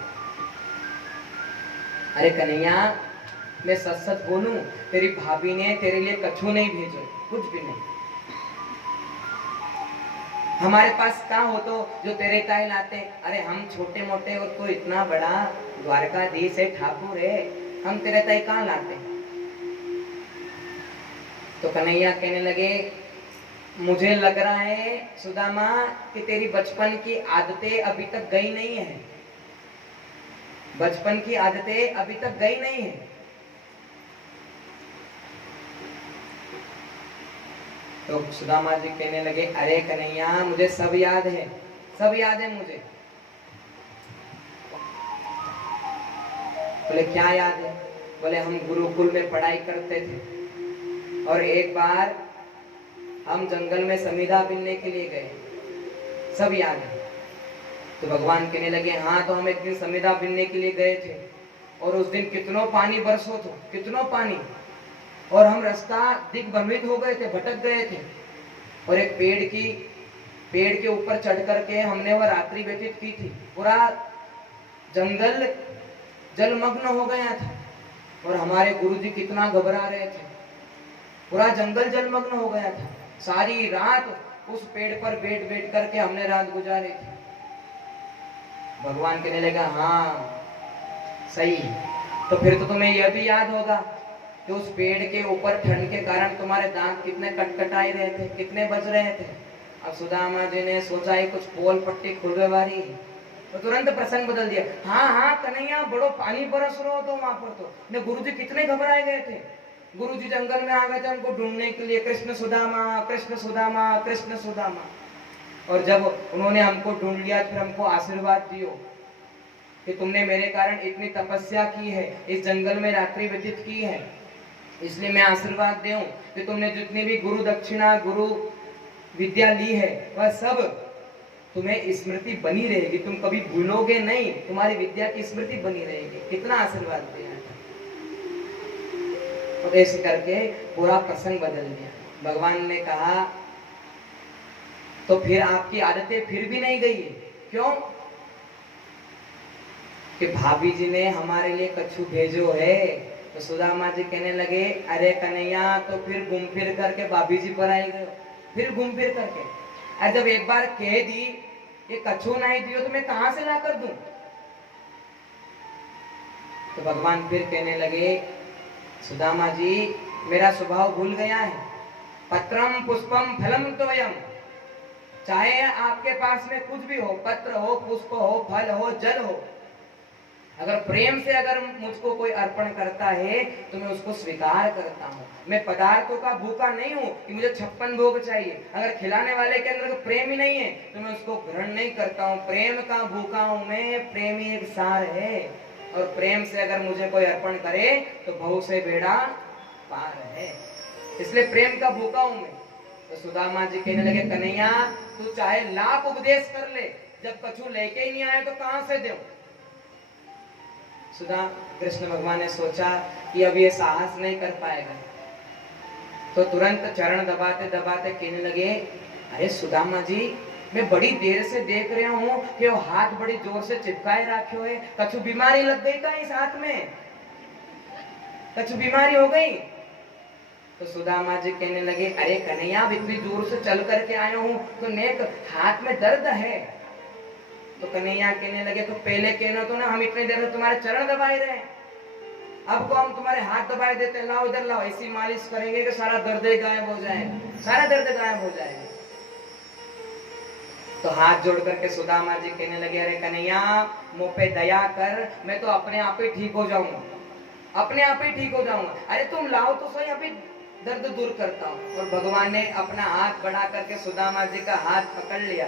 अरे कन्हैया मैं सच सच बोलूं, तेरी भाभी ने तेरे लिए कछु नहीं भेजो, कुछ भी नहीं। हमारे पास क्या हो तो जो तेरे ताई लाते, अरे हम छोटे मोटे और तो इतना बड़ा द्वारकाधीश है, ठाकुर है, हम तेरे ताई कहाँ लाते। तो कन्हैया कहने लगे मुझे लग रहा है सुदामा कि तेरी बचपन की आदतें अभी तक गई नहीं है, बचपन की आदतें अभी तक गई नहीं है। तो सुदामा जी कहने लगे अरे कन्हैया मुझे सब याद है, सब याद है मुझे। बोले क्या याद है? बोले हम गुरुकुल में पढ़ाई करते थे और एक बार हम जंगल में समीधा बिनने के लिए गए, सब याद है। तो भगवान कहने लगे हाँ तो हम एक दिन समीधा बिनने के लिए गए थे और उस दिन कितनों पानी बरसो तो, कितनों पानी, और हम रास्ता दिग्भ्रमित हो गए थे, भटक गए थे। और एक पेड़ के ऊपर चढ़ करके हमने वह रात्रि व्यतीत की थी। पूरा जंगल जलमग्न हो गया था और हमारे गुरुजी कितना घबरा रहे थे, पूरा जंगल जलमग्न हो गया था। सारी रात उस पेड़ पर बैठ करके हमने रात गुजारी थी। भगवान कहने लगा हाँ सही, तो फिर तो तुम्हें यह भी याद होगा कि उस पेड़ के ऊपर ठंड के कारण तुम्हारे दांत कितने कटकटाई रहे थे, कितने बज रहे थे। अब सुदामा जी ने सोचा ही कुछ पोल पट्टी खुलवे वाली, तो तुरंत प्रसंग बदल दिया। हाँ हाँ कन्हैया बड़ो पानी बरस रहा हो तो वहां पर तो गुरुजी कितने घबराए गए थे। गुरुजी जंगल में आ गए थे उनको ढूंढने के लिए, कृष्ण सुदामा कृष्ण सुदामा कृष्ण सुदामा। और जब उन्होंने हमको ढूंढ लिया फिर हमको आशीर्वाद दियो कि तुमने मेरे कारण इतनी तपस्या की है, इस जंगल में रात्रि व्यतीत की है, इसलिए मैं आशीर्वाद दूं कि तुमने जितनी भी गुरु दक्षिणा गुरु विद्या ली है वह सब तुम्हें स्मृति बनी रहेगी, तुम कभी भूलोगे नहीं, तुम्हारी विद्या की स्मृति बनी रहेगी। कितना आशीर्वाद दिया और ऐसे करके पूरा प्रसंग बदल दिया। भगवान ने कहा तो फिर आपकी आदतें फिर भी नहीं गई है, क्यों? कि भाभी जी ने हमारे लिए कछु भेजो है। तो सुदामा जी कहने लगे अरे कन्हैया तो फिर घूम फिर करके भाभी जी पर आई गए, फिर घूम फिर करके। अरे जब एक बार कह दी ये कछु नहीं दियो तो मैं कहां से ला कर दूं? तो भगवान फिर कहने लगे सुदामा जी मेरा स्वभाव भूल गया है, पत्रम पुष्पम फलम तोयम, चाहे आपके पास में कुछ भी हो, पत्र हो, पुष्प हो, फल हो, जल हो, अगर प्रेम से अगर मुझको कोई अर्पण करता है तो मैं उसको स्वीकार करता हूँ। मैं पदार्थों का भूखा नहीं हूँ कि मुझे 56 भोग चाहिए। अगर खिलाने वाले के अंदर प्रेम ही नहीं है तो मैं उसको ग्रहण नहीं करता हूँ। प्रेम का भूखा हूँ मैं, प्रेम ही एक सार है। और प्रेम से अगर मुझे कोई अर्पण करे तो भव से बेड़ा पार है, इसलिए प्रेम का भूखा हूँ मैं। तो सुदामा जी कहने लगे कन्हैया तू चाहे लाख उपदेश कर ले, जब कछु लेके ही नहीं आए तो कहां से दूं? सुदा कृष्ण भगवान ने सोचा कि अब ये साहस नहीं कर पाएगा, तो तुरंत चरण दबाते दबाते कहने लगे अरे सुदामा जी मैं बड़ी देर से देख रहा हूँ कि वो हाथ बड़ी जोर से चिपकाए रखे है, कछु बीमारी लग गई का इस हाथ में, कछु बीमारी हो गई? तो सुदामा जी कहने लगे, अरे कन्हैया, अब इतनी दूर से चल करके आया हूँ तो नेक हाथ में दर्द है। तो कन्हैया कहने लगे, तो पहले कहना तो ना, हम इतनी देर से तुम्हारे चरण दबाए रहे, अब को हम तुम्हारे हाथ दबाए देते हैं, लाओ इधर लाओ, ऐसी मालिश करेंगे कि सारा दर्द गायब हो जाएगा, सारा दर्द गायब हो जाएगा। तो हाथ जोड़ करके सुदामा जी कहने लगे, अरे कन्हैया, मुझ पे दया कर, मैं तो अपने आप ही ठीक हो जाऊंगा, अपने आप ही ठीक हो जाऊंगा। अरे तुम लाओ तो सही, अभी दर्द दूर करता हूँ। और भगवान ने अपना हाथ बढ़ा करके सुदामा जी का हाथ पकड़ लिया,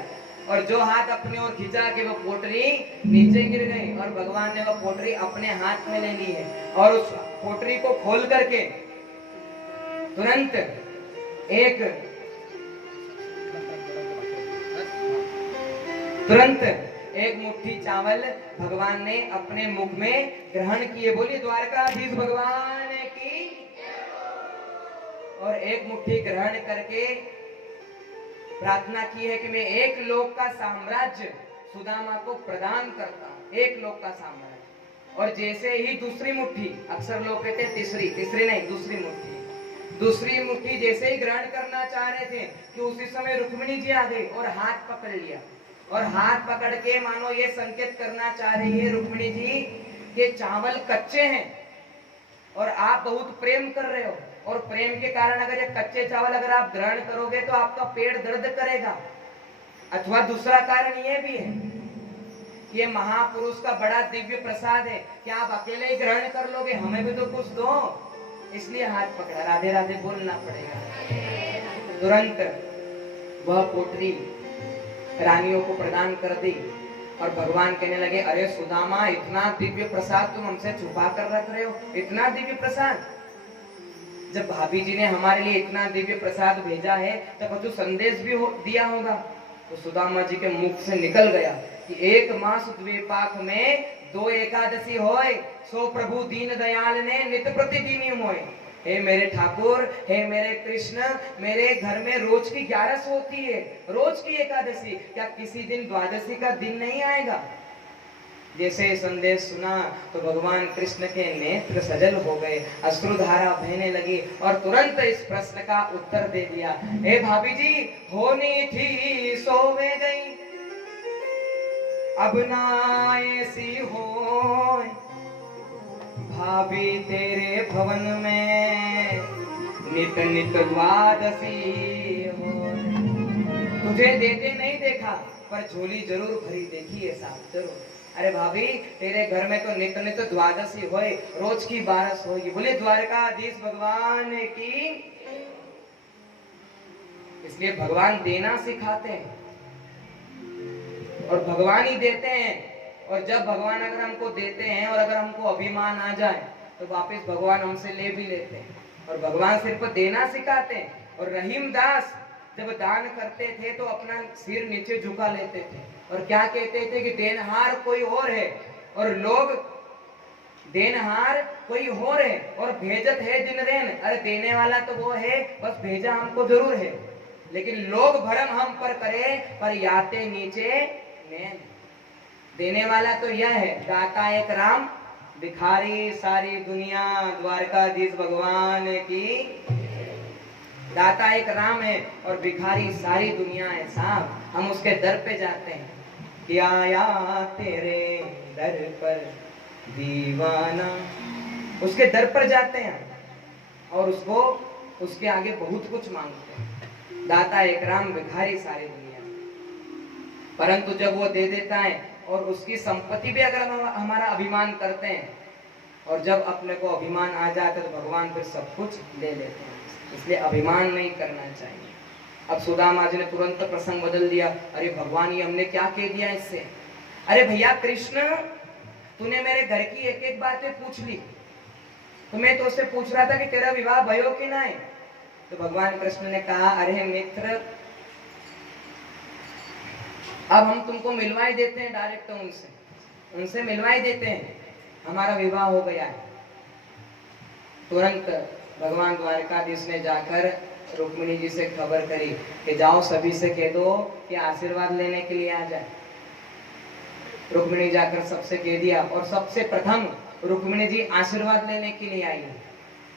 और जो हाथ अपनी ओर खींचा कि वो पोटरी नीचे गिर गई, और भगवान ने वो पोटरी अपने हाथ में ले ली है। और उस पोटरी को खोल करके तुरंत एक मुट्ठी चावल भगवान ने अपने मुख में ग्रहण किए। बोलिए द्वारकाधीश भगवान की। और एक मुट्ठी ग्रहण करके प्रार्थना की है कि मैं एक लोक का साम्राज्य सुदामा को प्रदान करता हूं, एक लोक का साम्राज्य। और जैसे ही दूसरी मुट्ठी, अक्सर लोग कहते हैं तीसरी नहीं, दूसरी मुट्ठी जैसे ही ग्रहण करना चाह रहे थे कि उसी समय रुक्मिणी जी आ गई और हाथ पकड़ लिया, और हाथ पकड़ के मानो ये संकेत करना चाह रही है रुक्मिणी जी कि चावल कच्चे हैं और आप बहुत प्रेम कर रहे हो, और प्रेम के कारण अगर ये कच्चे चावल अगर आप ग्रहण करोगे तो आपका पेट दर्द करेगा। अथवा दूसरा कारण ये भी है, ये महापुरुष का बड़ा दिव्य प्रसाद है, क्या आप अकेले ही ग्रहण कर लोगे, हमें भी तो कुछ दो, इसलिए हाथ पकड़ा। राधे राधे बोलना पड़ेगा। तुरंत वह पोटरी रानियों को प्रदान कर दी, और भगवान कहने लगे, अरे सुदामा, इतना दिव्य प्रसाद तुम हमसे छुपा कर रख रहे हो, इतना दिव्य प्रसाद। जब भाभी जी ने हमारे लिए इतना दिव्य प्रसाद भेजा है तो कुछ संदेश भी दिया होगा। तो सुदामा जी के मुख से निकल गया कि एक मास द्विपाक में 2 एकादशी होए, सो प्रभु दीन दयाल ने नित प्रतिदिन होए। हे मेरे ठाकुर, हे मेरे कृष्ण, मेरे घर में रोज की 11 होती है, रोज की एकादशी, क्या किसी दिन द्वादशी का दिन नहीं आएगा? जैसे संदेश सुना तो भगवान कृष्ण के नेत्र सजल हो गए, अश्रुधारा बहने लगी, और तुरंत इस प्रश्न का उत्तर दे दिया, हे भाभी जी, होनी थी सो में गई, अब ना ऐसी हो, भाभी तेरे भवन में नित नित द्वादशी हो। तुझे देते नहीं देखा, पर झोली जरूर भरी देखी है साहब, जरूर। अरे भाभी, तेरे घर में तो नित नित द्वादशी होए, रोज की 12 होगी। बोले द्वारकाधीश भगवान की। इसलिए भगवान देना सिखाते हैं और भगवान ही देते हैं। और जब भगवान अगर हमको देते हैं और अगर हमको अभिमान आ जाए तो वापस भगवान हमसे ले भी लेते हैं, और भगवान सिर्फ देना सिखाते हैं। और रहीम दास जब दान करते थे तो अपना सिर नीचे झुका लेते थे और क्या कहते थे कि देनहार कोई और है, और लोग देनहार कोई और है और भेजत है दिन रेन। अरे देने वाला तो वो है, बस भेजा हमको जरूर है, लेकिन लोग भरम हम पर करे, पर याते नीचे नैन। देने वाला तो यह है, दाता एक राम, भिखारी सारी दुनिया। द्वारकाधीश भगवान की। दाता एक राम है और भिखारी सारी दुनिया है साहब। हम उसके दर पे जाते हैं कि आया तेरे दर पर दीवाना, उसके दर पर जाते हैं और उसको उसके आगे बहुत कुछ मांगते हैं। दाता एक राम, भिखारी सारी दुनिया। परंतु जब वो दे देता है और उसकी संपत्ति भी अगर हम हमारा अभिमान करते हैं, और जब अपने को अभिमान आ जाता है तो भगवान फिर सब कुछ ले लेते हैं। इसलिए अभिमान नहीं करना चाहिए। अब सुदामा जी ने तुरंत प्रसंग बदल दिया, अरे भगवान ये हमने क्या कह दिया इससे? अरे भैया कृष्ण, तूने मेरे घर की एक एक बातें पूछ ली, तो मैं तो उससे पूछ रहा था कि तेरा विवाह भयो कि नहीं। तो भगवान कृष्ण ने कहा, अरे मित्र, अब हम तुमको मिलवाई देते हैं डायरेक्ट, उनसे मिलवाई देते हैं, हमारा विवाह हो गया है। तुरंत भगवान द्वारकाधीश ने जाकर रुक्मिणी जी से खबर करी कि जाओ सभी से कह दो कि आशीर्वाद लेने के लिए आ जाए। रुक्मिणी जाकर सबसे कह दिया और सबसे प्रथम रुक्मिणी जी आशीर्वाद लेने के लिए आई।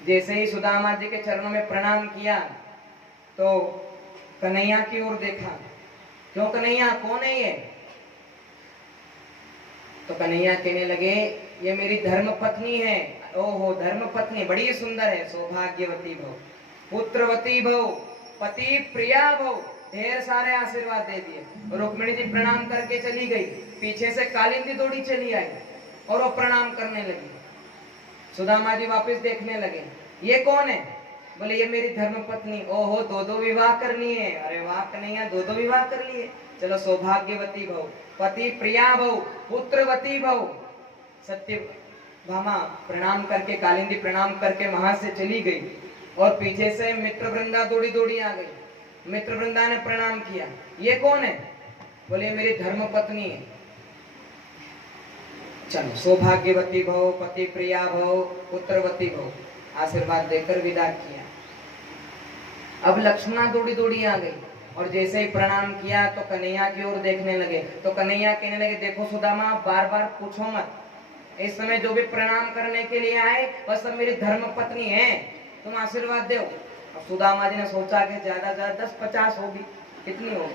जैसे ही सुदामा जी के चरणों में प्रणाम किया तो कन्हैया की ओर देखा, क्यों कन्हैया, कौन है ये? तो कन्हैया कहने लगे, ये मेरी धर्म पत्नी है। ओहो, धर्म पत्नी बड़ी सुंदर है। सौभाग्यवती भव, पुत्रवती भव, पति प्रिया भव, ढेर सारे आशीर्वाद दे दिए। रुक्मिणी जी प्रणाम करके चली गई, पीछे से कालिंदी दौड़ी चली आई और वो प्रणाम करने लगी। सुदामा जी वापस देखने लगे, ये कौन है? बोले ये मेरी धर्म पत्नी। ओहो, दो दो विवाह करनी है। अरे वाह कन्हैया, दो दो विवाह कर लिए। चलो, सौभाग्यवती भव, पति प्रिया भव, पुत्रवती भव। सत्य भामा प्रणाम करके, कालिंदी प्रणाम करके वहां से चली गई और पीछे से मित्र वृंदा दौड़ी दौड़ी आ गई। मित्र वृंदा ने प्रणाम किया, ये कौन है? बोले मेरी धर्म पत्नी है। चलो, सौभाग्यवती भव, पति प्रिया भव, पुत्रवती भव, आशीर्वाद देकर विदा किया। अब लक्ष्मणा दौड़ी दौड़ी आ गई और जैसे ही प्रणाम किया तो कन्हैया की ओर देखने लगे। तो कन्हैया कहने लगे, देखो सुदामा, बार बार पूछो मत, इस समय जो भी प्रणाम करने के लिए आए वह सब मेरी धर्म पत्नी है, तुम आशीर्वाद दो। अब सुदामा जी ने सोचा कि ज्यादा ज्यादा 10-50 होगी, कितनी होगी?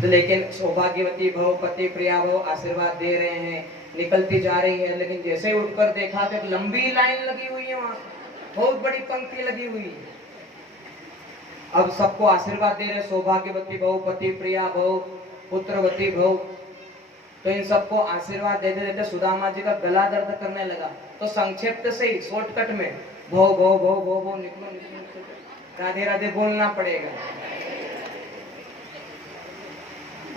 तो लेकिन सौभाग्यवती भव, पति प्रिया भव आशीर्वाद दे रहे हैं, निकलती जा रही है। लेकिन जैसे ही उठकर देखा तो एक लंबी लाइन लगी हुई है, वहां बहुत बड़ी पंक्ति लगी हुई है। अब सबको आशीर्वाद दे रहे, सौभाग्यवती भव, पति प्रिया भव, पुत्रवती भव। तो इन सबको आशीर्वाद देते देते सुदामा जी का गला दर्द करने लगा। तो संक्षिप्त से ही, शॉर्टकट में, भव भव भव भव भव, निकलो निकलो, राधे राधे बोलना पड़ेगा।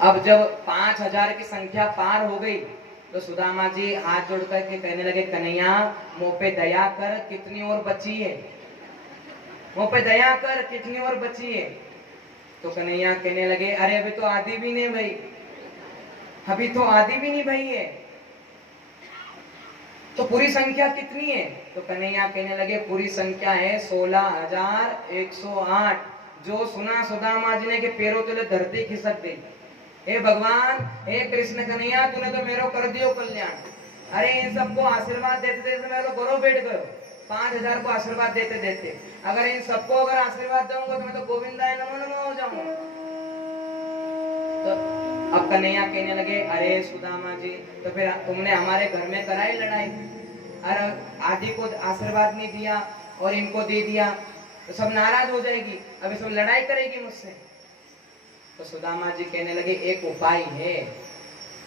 अब जब 5000 की संख्या पार हो गई तो सुदामा जी हाथ जोड़ करके कहने लगे, कन्हैया मुंह पे दया कर, कितनी और बची है? मुंह पे दया कर, कितनी और बची है? तो कन्हैया कहने लगे, अरे अभी तो आधी भी नहीं भाई, अभी तो आधी भी नहीं भाई है, तो पूरी संख्या कितनी है? तो कन्हैया कहने लगे, पूरी संख्या है 16,108। जो सुना सुदामा जी ने कि पैरों तले धरती खिसक गई। हे भगवान, हे कृष्ण कन्हैया, तूने तो मेरो कर दियो कल्याण। अरे इन सबको आशीर्वाद देते देते मैं तो घरों बैठ गयो, 5000 को आशीर्वाद देते देते। अगर इन सबको अगर आशीर्वाद दूंगा तो मैं तो गोविंदाय नमो नमो हो जाऊंगा। तो अब कन्हैया कहने लगे, अरे सुदामा जी, तो फिर तुमने हमारे घर में कराई लड़ाई, अरे आदि को आशीर्वाद नहीं दिया और इनको दे दिया तो सब नाराज हो जाएगी, अभी सब लड़ाई करेगी मुझसे। तो सुदामा जी कहने लगे, एक उपाय है,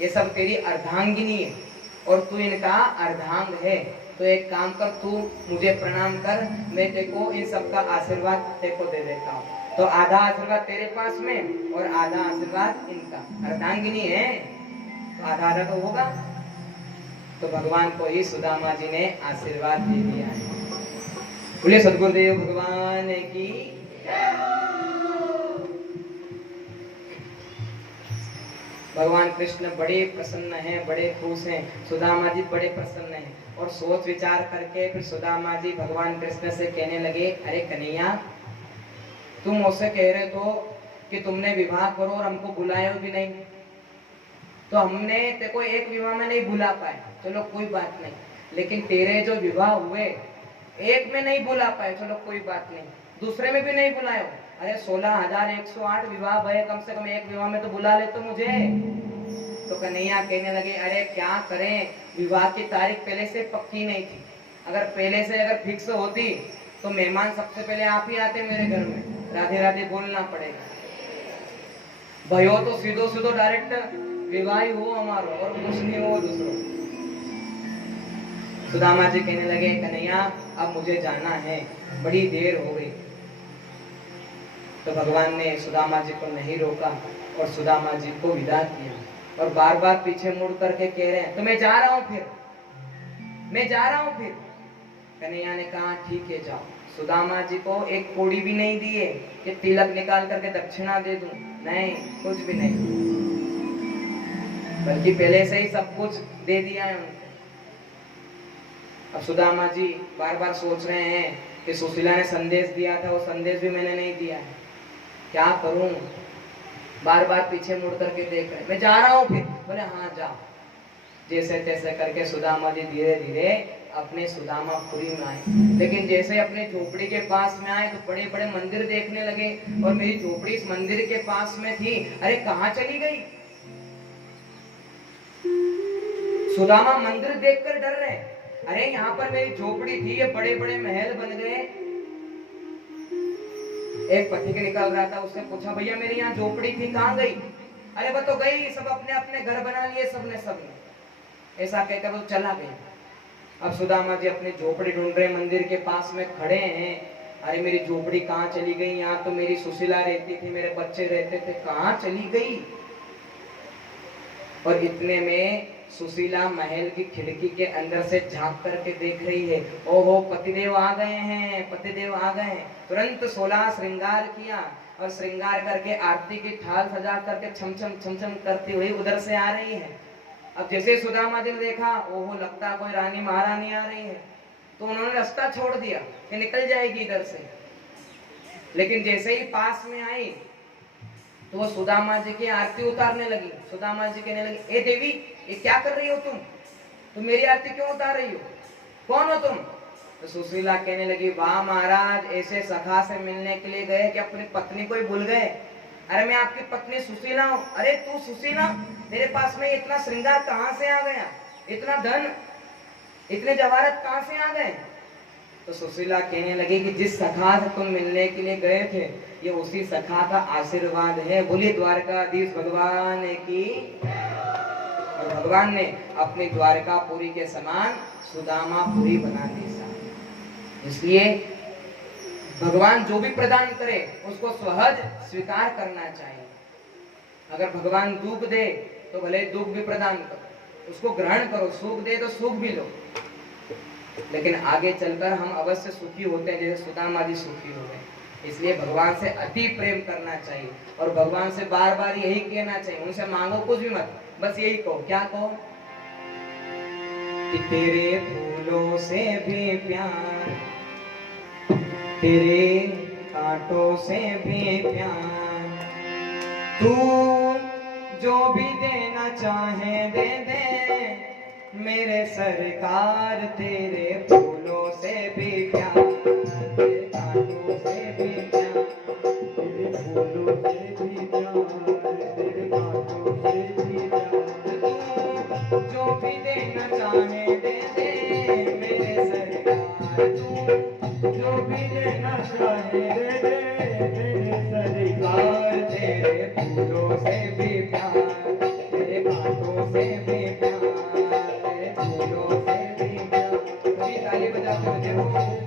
ये सब तेरी अर्धांगिनी है और तू इनका अर्धांग है। तो एक काम कर, तू मुझे प्रणाम कर, मैं तेको इन सब का आशीर्वाद तेको दे देता हूँ। तो आधा आशीर्वाद तेरे पास में और आधा आशीर्वाद इनका, अर्धांगिनी है तो आधा आधा तो होगा। तो भगवान को ही सुदामा जी ने आशीर्वाद दे दिया है। बोले सद्गुरुदेव भगवान की। भगवान कृष्ण बड़े प्रसन्न हैं, बड़े खुश हैं, सुदामा जी बड़े प्रसन्न हैं। और सोच विचार करके फिर सुदामा जी भगवान कृष्ण से कहने लगे, अरे कन्हैया, तुम मुझसे कह रहे तो कि तुमने विवाह करो और हमको बुलाए भी नहीं, तो हमने तेको एक विवाह में नहीं बुला पाए, चलो कोई बात नहीं। लेकिन तेरे जो विवाह हुए एक में नहीं बुला पाए, चलो कोई बात नहीं, दूसरे में भी नहीं बुलाए। अरे 16,108 विवाह भय, कम से कम एक विवाह में तो बुला ले तो मुझे। तो कन्हैया कहने लगे, अरे क्या करें, विवाह की तारीख पहले से पक्की नहीं थी। अगर पहले से अगर फिक्स होती तो मेहमान सबसे पहले आप ही आते मेरे घर में, राधे राधे बोलना पड़ेगा। भयो तो सीधो सीधो डायरेक्ट विवाह ही हो हमारो और कुछ नहीं हो दूसरो। सुदामा जी कहने लगे, कन्हैया अब मुझे जाना है, बड़ी देर हो गई। तो भगवान ने सुदामा जी को नहीं रोका और सुदामा जी को विदा किया। और बार बार पीछे मुड़ करके कह रहे हैं, तो मैं जा रहा हूं, फिर मैं जा रहा हूं फिर। कन्हैया ने कहा, ठीक है जाओ। सुदामा जी को एक कोड़ी भी नहीं दिए कि तिलक निकाल करके दक्षिणा दे दूं, नहीं, कुछ भी नहीं, बल्कि पहले से ही सब कुछ दे दिया है उनको। अब सुदामा जी बार बार सोच रहे हैं कि सुशीला ने संदेश दिया था, वो संदेश भी मैंने नहीं दिया है, क्या करूं। बार बार पीछे मुड़ करके देख रहे, मैं जा रहा हूं फिर। बोले हाँ जाओ। जैसे तैसे करके सुदामा जी धीरे धीरे अपने सुदामापुरी में आए। लेकिन जैसे अपने झोपड़ी के पास में आए तो बड़े बड़े मंदिर देखने लगे, और मेरी झोपड़ी इस मंदिर के पास में थी, अरे कहाँ चली गई? सुदामा मंदिर देखकर डर रहे, अरे यहाँ पर मेरी झोपड़ी थी, ये बड़े बड़े महल बन गए। एक पथिक निकल रहा था, उसने पूछा भैया मेरी यहाँ झोपड़ी थी, कहाँ गई? अरे वो तो गई, सब अपने अपने घर बना लिए सबने। ऐसा कहकर वो चला गया। अब सुदामा जी अपनी झोपड़ी ढूंढ रहे, मंदिर के पास में खड़े हैं। अरे मेरी झोपड़ी कहाँ चली गई? यहाँ तो मेरी सुशीला रहती थी, मेरे बच्चे रहते थे, कहाँ चली गई? और इतने में सुशीला महल की खिड़की के अंदर से झांक करके देख रही है, ओहो पतिदेव आ गए हैं, पतिदेव आ गए हैं। तुरंत 16 श्रृंगार किया, और श्रृंगार करके आरती की थाल सजा करके छम छम करती हुई उधर से आ रही है। अब जैसे सुदामा जी ने देखा, ओहो लगता कोई रानी महारानी आ रही है, तो उन्होंने रास्ता छोड़ दिया कि निकल जाएगी इधर से। लेकिन जैसे ही पास में आई तो वो सुदामा जी की आरती उतारने लगी। सुदामा जी कहने लगी, ए देवी ये क्या कर रही हो तुम मेरी आरती क्यों उतार रही हो? कौन हो तुम? तो सुशीला कहने लगी, वाह महाराज, ऐसे सखा से मिलने के लिए गए कि अपनी पत्नी को ही भूल गए। अरे मैं आपकी पत्नी सुशीला हूँ। अरे तू सुशीला, तेरे पास में इतना श्रृंगार कहाँ से आ गया? इतना धन, इतने जवाहरत कहाँ से आ गए? तो सुशीला कहने लगी कि जिस सखा से तुम मिलने के लिए गए थे, ये उसी सखा का आशीर्वाद है। बोली द्वारकाधीश भगवान की। और भगवान ने अपनी द्वारकापुरी के समान सुदामापुरी बना दी। इसलिए भगवान जो भी प्रदान करे उसको सहज स्वीकार करना चाहिए। अगर भगवान दुख दे तो भले दुख भी प्रदान करो, उसको ग्रहण करो, सुख दे तो सुख भी लो। लेकिन आगे चलकर हम अवश्य सुखी होते हैं, जैसे सुदामा जी सुखी हो गए। इसलिए भगवान से अति प्रेम करना चाहिए, और भगवान से बार बार यही कहना चाहिए, उनसे मांगो कुछ भी मत, बस यही कहो। क्या कहो? कि तेरे फूलों से भी प्यार, तेरे कांटों से भी प्यार, तू जो भी देना चाहे दे दे मेरे सरकार। तेरे फूलों से भी प्यार, तेरे कांटों से भी प्यार, तेरे फूलों से भी प्यार, तेरे कांटों से भी प्यार, तू जो भी देना चाहे दे दे मेरे सरकार। तू जो भी देना चाहे दे दे मेरे सरकार। तेरे फूलों से भी प्यार, तेरे कांटों से भी प्यार, तेरे फूलों से भी प्यार। ताली बजाते हुए देखो।